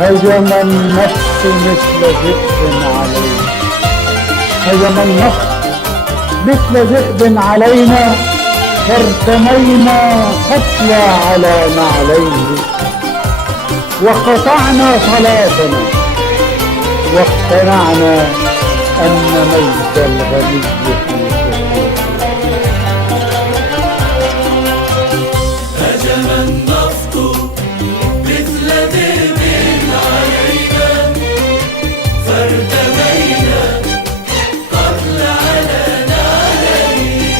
هجم النفس مثل ذئب علينا، هجم النفس مثل ذئب علينا، فارتمينا قتلى على نعليه، وقطعنا صلاتنا واقتنعنا أن مجد الغني في سكوته. هجم النفط مثل ذئب علينا، فارتمينا قتل على نعليه.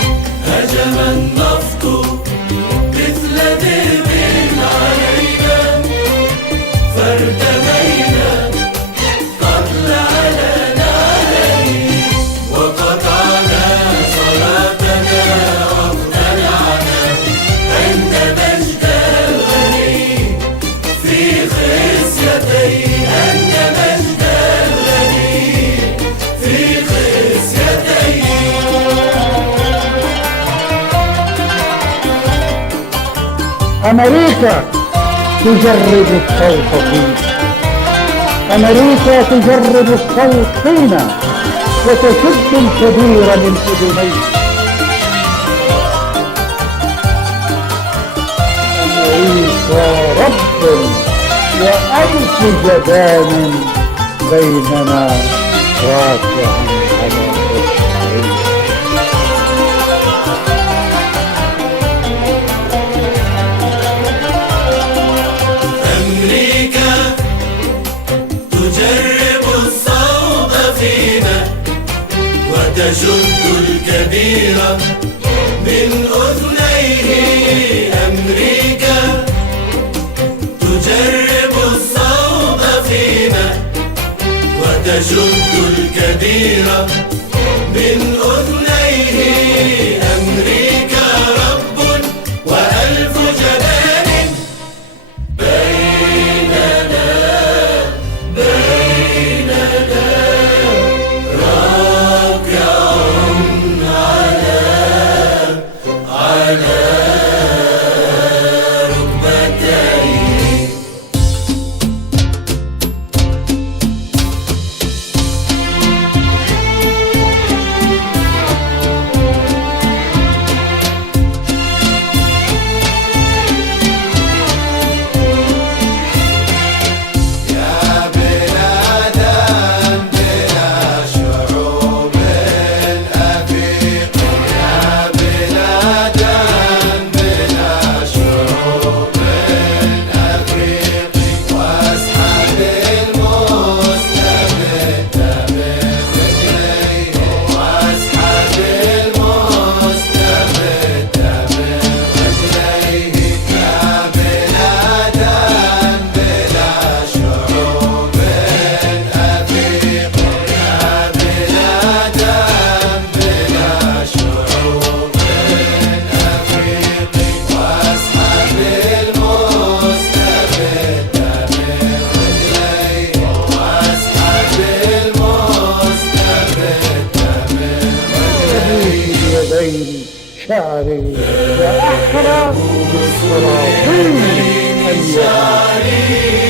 هجم النفط مثل ذئب علينا، فارتمينا قتل على نعليه، وقطعنا صلاتنا واقتنعنا أن مجد الغني في خصيتيه، أن مجد الغني في خصيتيه. أمريكا تجرب الصوت فينا، أمريكا تجرب الصوت فينا وتشد الكبير من أذنيه. أمريكا رب وألف جبان بيننا راكعا على إصبعيه. أمريكا تجرب الصوت فينا وتشد الكبير من أذنيه. أمريكا تجرب الصوت فينا وتشد الكبير من أذنيه. أمريكا رب وألف جبان بيننا راكع على ركبتيه. شعري وأحرى بالصراطين. شعري